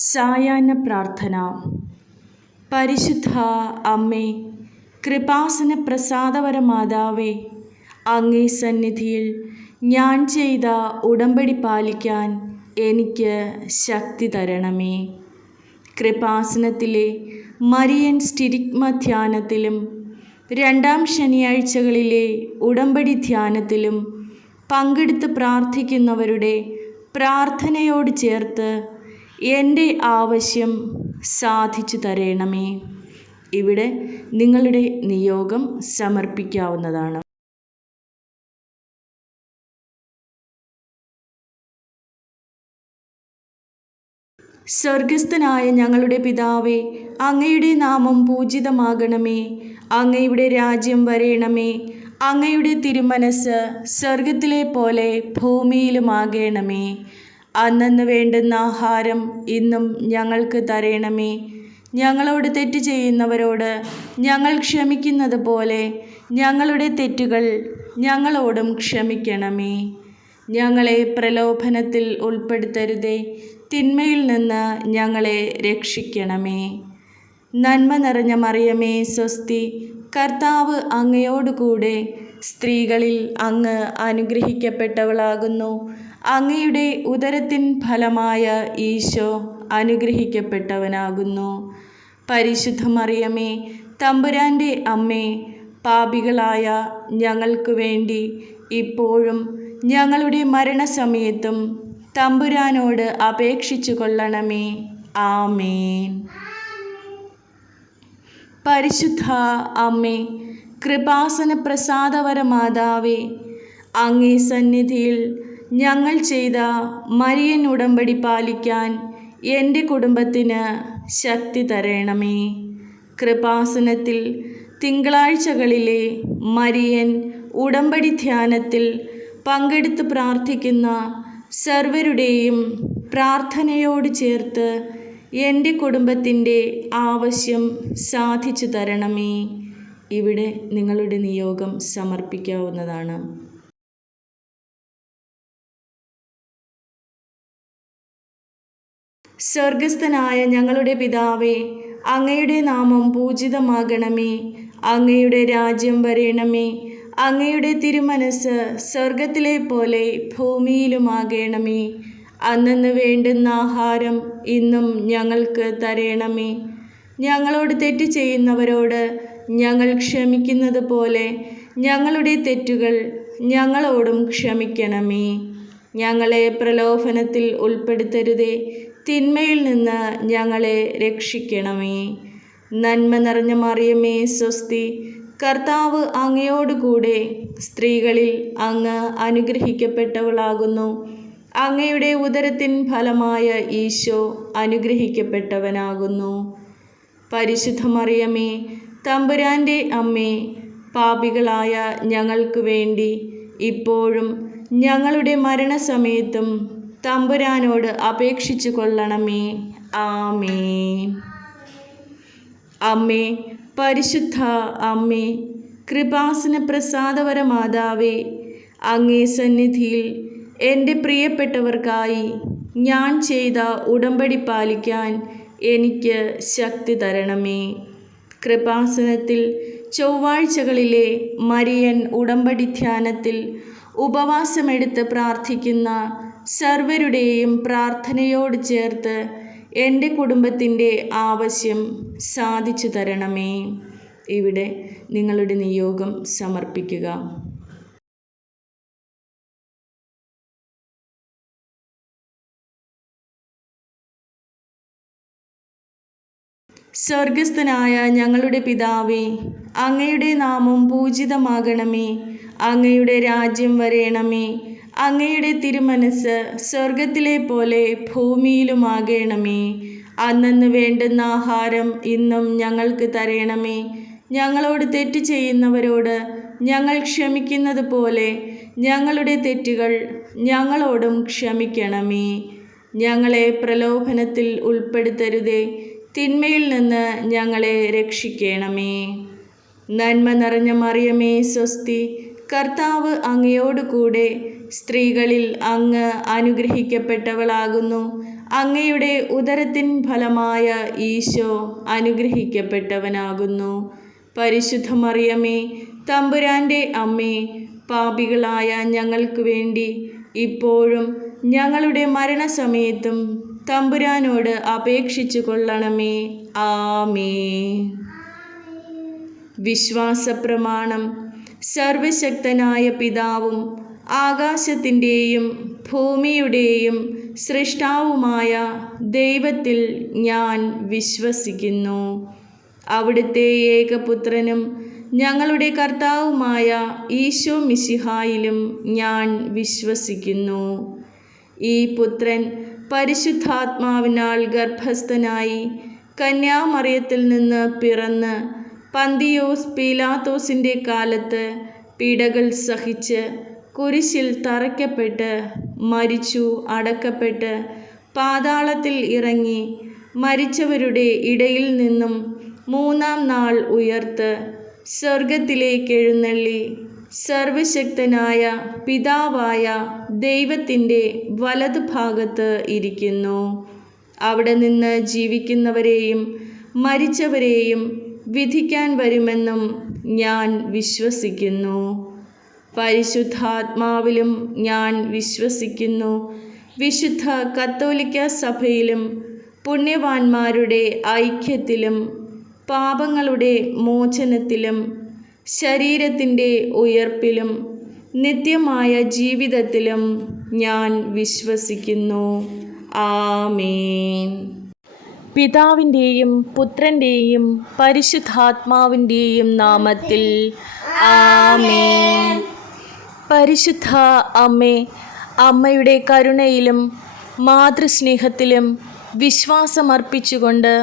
സായാഹ്ന പ്രാർത്ഥന. പരിശുദ്ധ അമ്മേ, കൃപാസന പ്രസാദവര മാതാവേ, അങ്ങേ സന്നിധിയിൽ ഞാൻ ചെയ്ത ഉടമ്പടി പാലിക്കാൻ എനിക്ക് ശക്തി തരണമേ. കൃപാസനത്തിലെ മരിയൻ സ്റ്റിരിഗ്മ ധ്യാനത്തിലും രണ്ടാം ശനിയാഴ്ചകളിലെ ഉടമ്പടി ധ്യാനത്തിലും പങ്കെടുത്ത് പ്രാർത്ഥിക്കുന്നവരുടെ പ്രാർത്ഥനയോട് ചേർത്ത് എൻ്റെ ആവശ്യം സാധിച്ചു തരണമേ. ഇവിടെ നിങ്ങളുടെ നിയോഗം സമർപ്പിക്കാവുന്നതാണ്. സ്വർഗസ്ഥനായ ഞങ്ങളുടെ പിതാവേ, അങ്ങയുടെ നാമം പൂജിതമാകണമേ. അങ്ങയുടെ രാജ്യം വരേണമേ. അങ്ങയുടെ തിരുമനസ് സ്വർഗത്തിലെ പോലെ ഭൂമിയിലുമാകണമേ. അന്നന്ന് വേണ്ടുന്ന ആഹാരം ഇന്നും ഞങ്ങൾക്ക് തരണമേ. ഞങ്ങളോട് തെറ്റ് ചെയ്യുന്നവരോട് ഞങ്ങൾ ക്ഷമിക്കുന്നത് പോലെ ഞങ്ങളുടെ തെറ്റുകൾ ഞങ്ങളോടും ക്ഷമിക്കണമേ. ഞങ്ങളെ പ്രലോഭനത്തിൽ ഉൾപ്പെടുത്തരുതേ, തിന്മയിൽ നിന്ന് ഞങ്ങളെ രക്ഷിക്കണമേ. നന്മ നിറഞ്ഞ മറിയമേ, സ്വസ്തി, കർത്താവ് അങ്ങയോടുകൂടെ സ്ത്രീകളിൽ അങ്ങ് അനുഗ്രഹിക്കപ്പെട്ടവളാകുന്നു. അങ്ങയുടെ ഉദരത്തിൻ ഫലമായ ഈശോ അനുഗ്രഹിക്കപ്പെട്ടവനാകുന്നു. പരിശുദ്ധ മറിയമേ, തമ്പുരാൻ്റെ അമ്മേ, പാപികളായ ഞങ്ങൾക്ക് വേണ്ടി ഇപ്പോഴും ഞങ്ങളുടെ മരണസമയത്തും തമ്പുരാനോട് അപേക്ഷിച്ചു കൊള്ളണമേ. ആമേൻ. പരിശുദ്ധ അമ്മേ, കൃപാസന പ്രസാദവര മാതാവേ, അങ്ങേ സന്നിധിയിൽ ഞങ്ങൾ ചെയ്ത മരിയൻ ഉടമ്പടി പാലിക്കാൻ എൻ്റെ കുടുംബത്തിന് ശക്തി തരണമേ. കൃപാസനത്തിൽ തിങ്കളാഴ്ചകളിലെ മരിയൻ ഉടമ്പടി ധ്യാനത്തിൽ പങ്കെടുത്ത് പ്രാർത്ഥിക്കുന്ന സർവരുടെയും പ്രാർത്ഥനയോട് ചേർത്ത് എൻ്റെ കുടുംബത്തിൻ്റെ ആവശ്യം സാധിച്ചു തരണമേ. ഇവിടെ നിങ്ങളുടെ നിയോഗം സമർപ്പിക്കാവുന്നതാണ്. സ്വർഗസ്ഥനായ ഞങ്ങളുടെ പിതാവേ, അങ്ങയുടെ നാമം പൂജിതമാകണമേ. അങ്ങയുടെ രാജ്യം വരേണമേ. അങ്ങയുടെ തിരുമനസ് സ്വർഗത്തിലെ പോലെ ഭൂമിയിലുമാകണമേ. അന്നന്ന് വേണ്ടുന്ന ആഹാരം ഇന്നും ഞങ്ങൾക്ക് തരണമേ. ഞങ്ങളോട് തെറ്റ് ചെയ്യുന്നവരോട് ഞങ്ങൾ ക്ഷമിക്കുന്നത് പോലെ ഞങ്ങളുടെ തെറ്റുകൾ ഞങ്ങളോടും ക്ഷമിക്കണമേ. ഞങ്ങളെ പ്രലോഭനത്തിൽ ഉൾപ്പെടുത്തരുതേ, തിന്മയിൽ നിന്ന് ഞങ്ങളെ രക്ഷിക്കണമേ. നന്മ നിറഞ്ഞ മറിയമേ, സ്വസ്തി, കർത്താവ് അങ്ങയോടുകൂടെ സ്ത്രീകളിൽ അങ്ങ് അനുഗ്രഹിക്കപ്പെട്ടവളാകുന്നു. അങ്ങയുടെ ഉദരത്തിൻ ഫലമായ ഈശോ അനുഗ്രഹിക്കപ്പെട്ടവനാകുന്നു. പരിശുദ്ധ മറിയമേ, തമ്പുരാൻ്റെ അമ്മേ, പാപികളായ ഞങ്ങൾക്ക് വേണ്ടി ഇപ്പോഴും ഞങ്ങളുടെ മരണസമയത്തും തമ്പുരാനോട് അപേക്ഷിച്ചു കൊള്ളണമേ. ആമേൻ. അമ്മേ, പരിശുദ്ധ അമ്മേ, കൃപാസന പ്രസാദവര മാതാവേ, അങ്ങേ സന്നിധിയിൽ എൻ്റെ പ്രിയപ്പെട്ടവർക്കായി ഞാൻ ചെയ്ത ഉടമ്പടി പാലിക്കാൻ എനിക്ക് ശക്തി തരണമേ. കൃപാസനത്തിൽ ചൊവ്വാഴ്ചകളിലെ മരിയൻ ഉടമ്പടി ധ്യാനത്തിൽ ഉപവാസമെടുത്ത് പ്രാർത്ഥിക്കുന്ന സർവരുടെയും പ്രാർത്ഥനയോട് ചേർത്ത് എൻ്റെ കുടുംബത്തിൻ്റെ ആവശ്യം സാധിച്ചു തരണമേ. ഇവിടെ നിങ്ങളുടെ നിയോഗം സമർപ്പിക്കുക. സ്വർഗസ്ഥനായ ഞങ്ങളുടെ പിതാവേ, അങ്ങയുടെ നാമം പൂജിതമാകണമേ. അങ്ങയുടെ രാജ്യം വരേണമേ. അങ്ങയുടെ തിരുമനസ് സ്വർഗത്തിലെ പോലെ ഭൂമിയിലുമാകണമേ. അന്നന്ന് വേണ്ടുന്ന ആഹാരം ഇന്നും ഞങ്ങൾക്ക് തരണമേ. ഞങ്ങളോട് തെറ്റ് ചെയ്യുന്നവരോട് ഞങ്ങൾ ക്ഷമിക്കുന്നത് പോലെ ഞങ്ങളുടെ തെറ്റുകൾ ഞങ്ങളോടും ക്ഷമിക്കണമേ. ഞങ്ങളെ പ്രലോഭനത്തിൽ ഉൾപ്പെടുത്തരുതേ, തിന്മയിൽ നിന്ന് ഞങ്ങളെ രക്ഷിക്കണമേ. നന്മ നിറഞ്ഞ മറിയമേ, സ്വസ്തി, കർത്താവ് അങ്ങയോടുകൂടെ സ്ത്രീകളിൽ അങ്ങ് അനുഗ്രഹിക്കപ്പെട്ടവളാകുന്നു. അങ്ങയുടെ ഉദരത്തിൻ ഫലമായ ഈശോ അനുഗ്രഹിക്കപ്പെട്ടവനാകുന്നു. പരിശുദ്ധ മറിയമേ, തമ്പുരാൻ്റെ അമ്മേ, പാപികളായ ഞങ്ങൾക്ക് വേണ്ടി ഇപ്പോഴും ഞങ്ങളുടെ മരണസമയത്തും തമ്പുരാനോട് അപേക്ഷിച്ചു കൊള്ളണമേ. ആമേൻ. വിശ്വാസപ്രമാണം. സർവശക്തനായ പിതാവും ആകാശത്തിൻ്റെയും ഭൂമിയുടെയും സൃഷ്ടാവുമായ ദൈവത്തിൽ ഞാൻ വിശ്വസിക്കുന്നു. അവിടുത്തെ ഏകപുത്രനും ഞങ്ങളുടെ കർത്താവുമായ ഈശോ മിശിഹായിലും ഞാൻ വിശ്വസിക്കുന്നു. ഈ പുത്രൻ പരിശുദ്ധാത്മാവിനാൽ ഗർഭസ്ഥനായി കന്യാമറിയത്തിൽ നിന്ന് പിറന്ന് പന്തിയോസ് പീലാത്തോസിൻ്റെ കാലത്ത് പീഡകൾ സഹിച്ച് കുരിശിൽ തറയ്ക്കപ്പെട്ട് മരിച്ചു, അടക്കപ്പെട്ട് പാതാളത്തിൽ ഇറങ്ങി മരിച്ചവരുടെ ഇടയിൽ നിന്നും മൂന്നാം നാൾ ഉയർത്ത് സ്വർഗത്തിലേക്ക് എഴുന്നള്ളി സർവശക്തനായ പിതാവായ ദൈവത്തിൻ്റെ വലതുഭാഗത്ത് ഇരിക്കുന്നു. അവിടെ നിന്ന് ജീവിക്കുന്നവരെയും മരിച്ചവരെയും വിധിക്കാൻ വരുമെന്നും ഞാൻ വിശ്വസിക്കുന്നു. പരിശുദ്ധാത്മാവിലും ഞാൻ വിശ്വസിക്കുന്നു. വിശുദ്ധ കത്തോലിക്ക സഭയിലും പുണ്യവാന്മാരുടെ ഐക്യത്തിലും പാപങ്ങളുടെ മോചനത്തിലും ശരീരത്തിൻ്റെ ഉയർപ്പിലും നിത്യമായ ജീവിതത്തിലും ഞാൻ വിശ്വസിക്കുന്നു. ആമേൻ. പിതാവിൻ്റെയും പുത്രൻ്റെയും പരിശുദ്ധാത്മാവിൻ്റെയും നാമത്തിൽ ആമേൻ. പരിശുദ്ധ അമ്മേ, അമ്മയുടെ കരുണയിലും മാതൃസ്നേഹത്തിലും വിശ്വാസമർപ്പിച്ചുകൊണ്ട്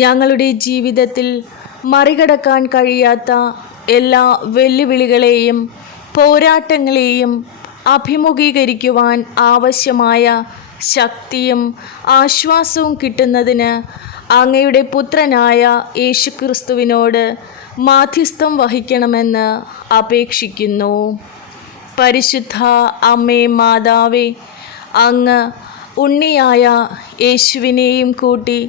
ഞങ്ങളുടെ ജീവിതത്തിൽ മറികടക്കാൻ കഴിയാത്ത എല്ലാ വെല്ലുവിളികളെയും പോരാട്ടങ്ങളെയും അഭിമുഖീകരിക്കുവാൻ ആവശ്യമായ ശക്തിയും ആശ്വാസവും കിട്ടുന്നതിന് അങ്ങയുടെ പുത്രനായ യേശുക്രിസ്തുവിനോട് മാധ്യസ്ഥം വഹിക്കണമെന്ന് അപേക്ഷിക്കുന്നു. പരിശുദ്ധ അമ്മേ മാതാവേ, അങ്ങ് ഉണ്ണിയായ യേശുവിനെയും കൂട്ടി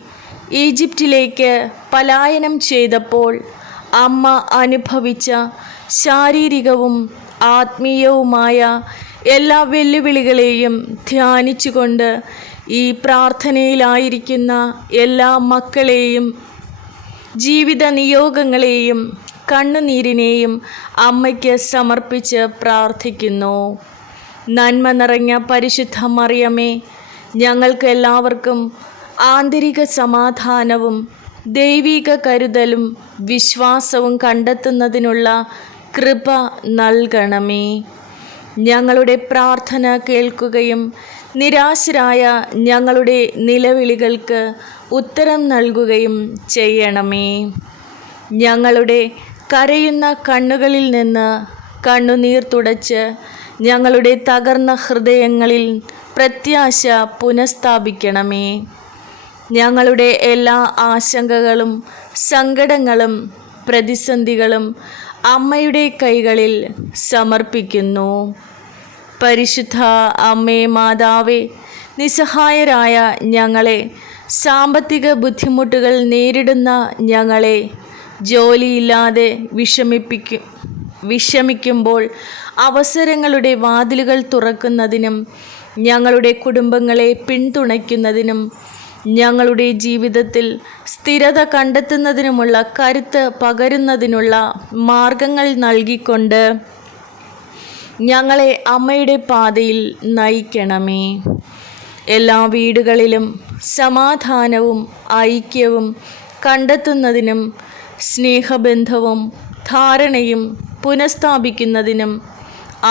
ഈജിപ്തിലേക്ക് പലായനം ചെയ്തപ്പോൾ അമ്മ അനുഭവിച്ച ശാരീരികവും ആത്മീയവുമായ എല്ലാ വെല്ലുവിളികളെയും ധ്യാനിച്ചുകൊണ്ട് ഈ പ്രാർത്ഥനയിലായിരിക്കുന്ന എല്ലാ മക്കളെയും ജീവിത നിയോഗങ്ങളെയും കണ്ണുനീരിനെയും അമ്മയ്ക്ക് സമർപ്പിച്ച് പ്രാർത്ഥിക്കുന്നു. നന്മ നിറഞ്ഞ പരിശുദ്ധ മറിയമേ, ഞങ്ങൾക്ക് എല്ലാവർക്കും ആന്തരിക സമാധാനവും ദൈവിക കരുതലും വിശ്വാസവും കണ്ടെത്തുന്നതിനുള്ള കൃപ നൽകണമേ. ഞങ്ങളുടെ പ്രാർത്ഥന കേൾക്കുകയും നിരാശരായ ഞങ്ങളുടെ നിലവിളികൾക്ക് ഉത്തരം നൽകുകയും ചെയ്യണമേ. ഞങ്ങളുടെ കരയുന്ന കണ്ണുകളിൽ നിന്ന് കണ്ണുനീർ തുടച്ച് ഞങ്ങളുടെ തകർന്ന ഹൃദയങ്ങളിൽ പ്രത്യാശ പുനഃസ്ഥാപിക്കണമേ. ഞങ്ങളുടെ എല്ലാ ആശങ്കകളും സങ്കടങ്ങളും പ്രതിസന്ധികളും അമ്മയുടെ കൈകളിൽ സമർപ്പിക്കുന്നു. പരിശുദ്ധ അമ്മേ മാതാവേ, നിസ്സഹായരായ ഞങ്ങളെ, സാമ്പത്തിക ബുദ്ധിമുട്ടുകൾ നേരിടുന്ന ഞങ്ങളെ, ജോലിയില്ലാതെ വിഷമിക്കുമ്പോൾ അവസരങ്ങളുടെ വാതിലുകൾ തുറക്കുന്നതിനും ഞങ്ങളുടെ കുടുംബങ്ങളെ പിന്തുണയ്ക്കുന്നതിനും ഞങ്ങളുടെ ജീവിതത്തിൽ സ്ഥിരത കണ്ടെത്തുന്നതിനുമുള്ള കരുത്ത് പകരുന്നതിനുള്ള മാർഗങ്ങൾ നൽകിക്കൊണ്ട് ഞങ്ങളെ അമ്മയുടെ പാതയിൽ നയിക്കണമേ. എല്ലാ വീടുകളിലും സമാധാനവും ഐക്യവും കണ്ടെത്തുന്നതിനും സ്നേഹബന്ധവും ധാരണയും പുനഃസ്ഥാപിക്കുന്നതിനും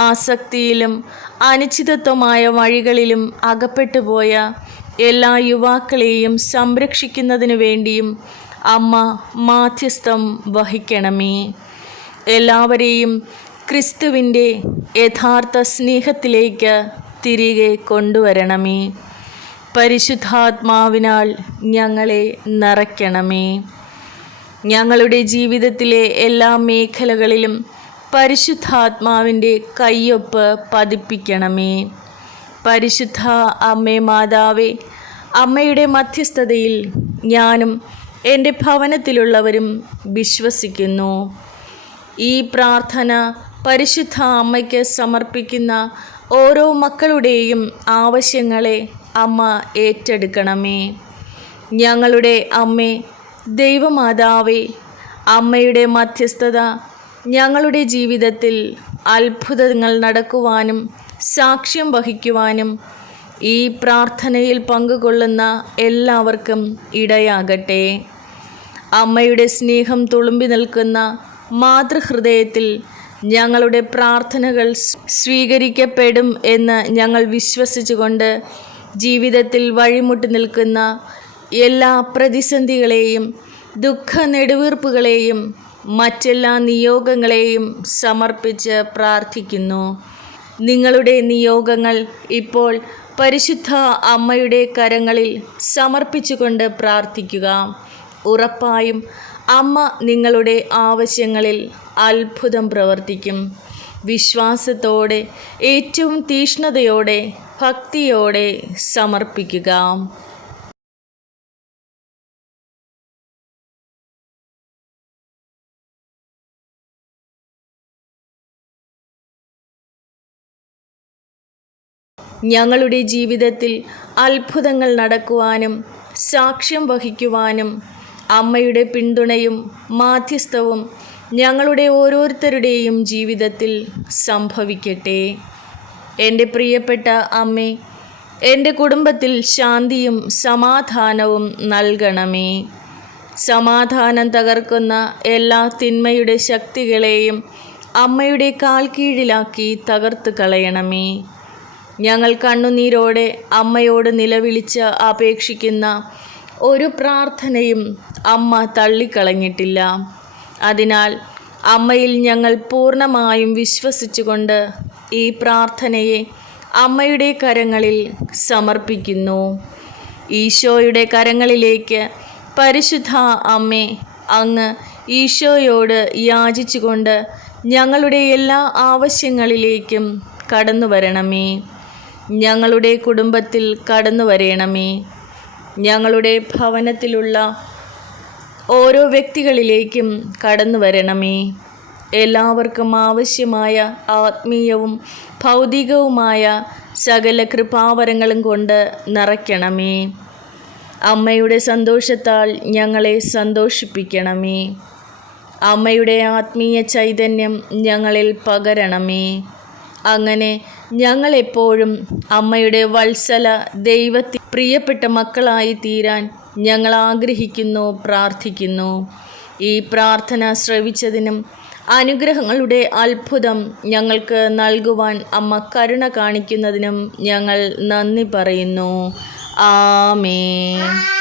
ആസക്തിയിലും അനിശ്ചിതത്വമായ വഴികളിലും അകപ്പെട്ടുപോയ എല്ലാ യുവാക്കളെയും സംരക്ഷിക്കുന്നതിനു വേണ്ടിയും അമ്മ മാധ്യസ്ഥം വഹിക്കണമേ. എല്ലാവരെയും ക്രിസ്തുവിൻ്റെ യഥാർത്ഥ സ്നേഹത്തിലേക്ക് തിരികെ കൊണ്ടുവരണമേ. പരിശുദ്ധാത്മാവിനാൽ ഞങ്ങളെ നിറയ്ക്കണമേ. ഞങ്ങളുടെ ജീവിതത്തിലെ എല്ലാ മേഖലകളിലും പരിശുദ്ധാത്മാവിൻ്റെ കയ്യൊപ്പ് പതിപ്പിക്കണമേ. പരിശുദ്ധ അമ്മേ മാതാവേ, അമ്മയുടെ മധ്യസ്ഥതയിൽ ഞാനും എൻ്റെ ഭവനത്തിലുള്ളവരും വിശ്വസിക്കുന്നു. ഈ പ്രാർത്ഥന പരിശുദ്ധ അമ്മയ്ക്ക് സമർപ്പിക്കുന്ന ഓരോ മക്കളുടെയും ആവശ്യങ്ങളെ അമ്മ ഏറ്റെടുക്കണമേ. ഞങ്ങളുടെ അമ്മേ, ദൈവമാതാവേ, അമ്മയുടെ മധ്യസ്ഥത ഞങ്ങളുടെ ജീവിതത്തിൽ അത്ഭുതങ്ങൾ നടക്കുവാനും സാക്ഷ്യം വഹിക്കുവാനും ഈ പ്രാർത്ഥനയിൽ പങ്കുകൊള്ളുന്ന എല്ലാവർക്കും ഇടയാകട്ടെ. അമ്മയുടെ സ്നേഹം തുളുമ്പി നിൽക്കുന്ന മാതൃഹൃദയത്തിൽ ഞങ്ങളുടെ പ്രാർത്ഥനകൾ സ്വീകരിക്കപ്പെടും എന്ന് ഞങ്ങൾ വിശ്വസിച്ചുകൊണ്ട് ജീവിതത്തിൽ വഴിമുട്ടി നിൽക്കുന്ന എല്ലാ പ്രതിസന്ധികളെയും ദുഃഖ നെടുവീർപ്പുകളെയും മറ്റെല്ലാ നിയോഗങ്ങളെയും സമർപ്പിച്ച് പ്രാർത്ഥിക്കുന്നു. നിങ്ങളുടെ നിയോഗങ്ങൾ ഇപ്പോൾ പരിശുദ്ധ അമ്മയുടെ കരങ്ങളിൽ സമർപ്പിച്ചുകൊണ്ട് പ്രാർത്ഥിക്കുക. ഉറപ്പായും അമ്മ നിങ്ങളുടെ ആവശ്യങ്ങളിൽ അത്ഭുതം പ്രവർത്തിക്കും. വിശ്വാസത്തോടെ, ഏറ്റവും തീഷ്ണതയോടെ, ഭക്തിയോടെ സമർപ്പിക്കുക. ഞങ്ങളുടെ ജീവിതത്തിൽ അത്ഭുതങ്ങൾ നടക്കുവാനും സാക്ഷ്യം വഹിക്കുവാനും അമ്മയുടെ പിന്തുണയും മാധ്യസ്ഥവും ഞങ്ങളുടെ ഓരോരുത്തരുടെയും ജീവിതത്തിൽ സംഭവിക്കട്ടെ. എൻ്റെ പ്രിയപ്പെട്ട അമ്മേ, എൻ്റെ കുടുംബത്തിൽ ശാന്തിയും സമാധാനവും നൽകണമേ. സമാധാനം തകർക്കുന്ന എല്ലാ തിന്മയുടെ ശക്തികളെയും അമ്മയുടെ കാൽ കീഴിലാക്കി തകർത്ത് കളയണമേ. ഞങ്ങൾ കണ്ണുനീരോടെ അമ്മയോട് നിലവിളിച്ച് അപേക്ഷിക്കുന്ന ഒരു പ്രാർത്ഥനയും അമ്മ തള്ളിക്കളഞ്ഞിട്ടില്ല. അതിനാൽ അമ്മയിൽ ഞങ്ങൾ പൂർണ്ണമായും വിശ്വസിച്ചുകൊണ്ട് ഈ പ്രാർത്ഥനയെ അമ്മയുടെ കരങ്ങളിൽ സമർപ്പിക്കുന്നു. ഈശോയുടെ കരങ്ങളിലേക്ക് പരിശുദ്ധ അമ്മേ, അങ്ങ് ഈശോയോട് യാചിച്ചുകൊണ്ട് ഞങ്ങളുടെ എല്ലാ ആവശ്യങ്ങളിലേക്കും കടന്നു വരണമേ. ഞങ്ങളുടെ കുടുംബത്തിൽ കടന്നു വരണമേ. ഞങ്ങളുടെ ഭവനത്തിലുള്ള ഓരോ വ്യക്തികളിലേക്കും കടന്നു വരണമേ. എല്ലാവർക്കും ആവശ്യമായ ആത്മീയവും ഭൗതികവുമായ സകല കൃപാവരങ്ങളും കൊണ്ട് നിറയ്ക്കണമേ. അമ്മയുടെ സന്തോഷത്താൽ ഞങ്ങളെ സന്തോഷിപ്പിക്കണമേ. അമ്മയുടെ ആത്മീയ ചൈതന്യം ഞങ്ങളിൽ പകരണമേ. അങ്ങനെ ഞങ്ങളെപ്പോഴും അമ്മയുടെ വത്സല ദൈവത്തിൽ പ്രിയപ്പെട്ട മക്കളായി തീരാൻ ഞങ്ങൾ ആഗ്രഹിക്കുന്നു, പ്രാർത്ഥിക്കുന്നു. ഈ പ്രാർത്ഥന ശ്രവിച്ചതിനും അനുഗ്രഹങ്ങളുടെ അത്ഭുതം ഞങ്ങൾക്ക് നൽകുവാൻ അമ്മ കരുണ കാണിക്കുന്നതിനും ഞങ്ങൾ നന്ദി പറയുന്നു. ആമേൻ.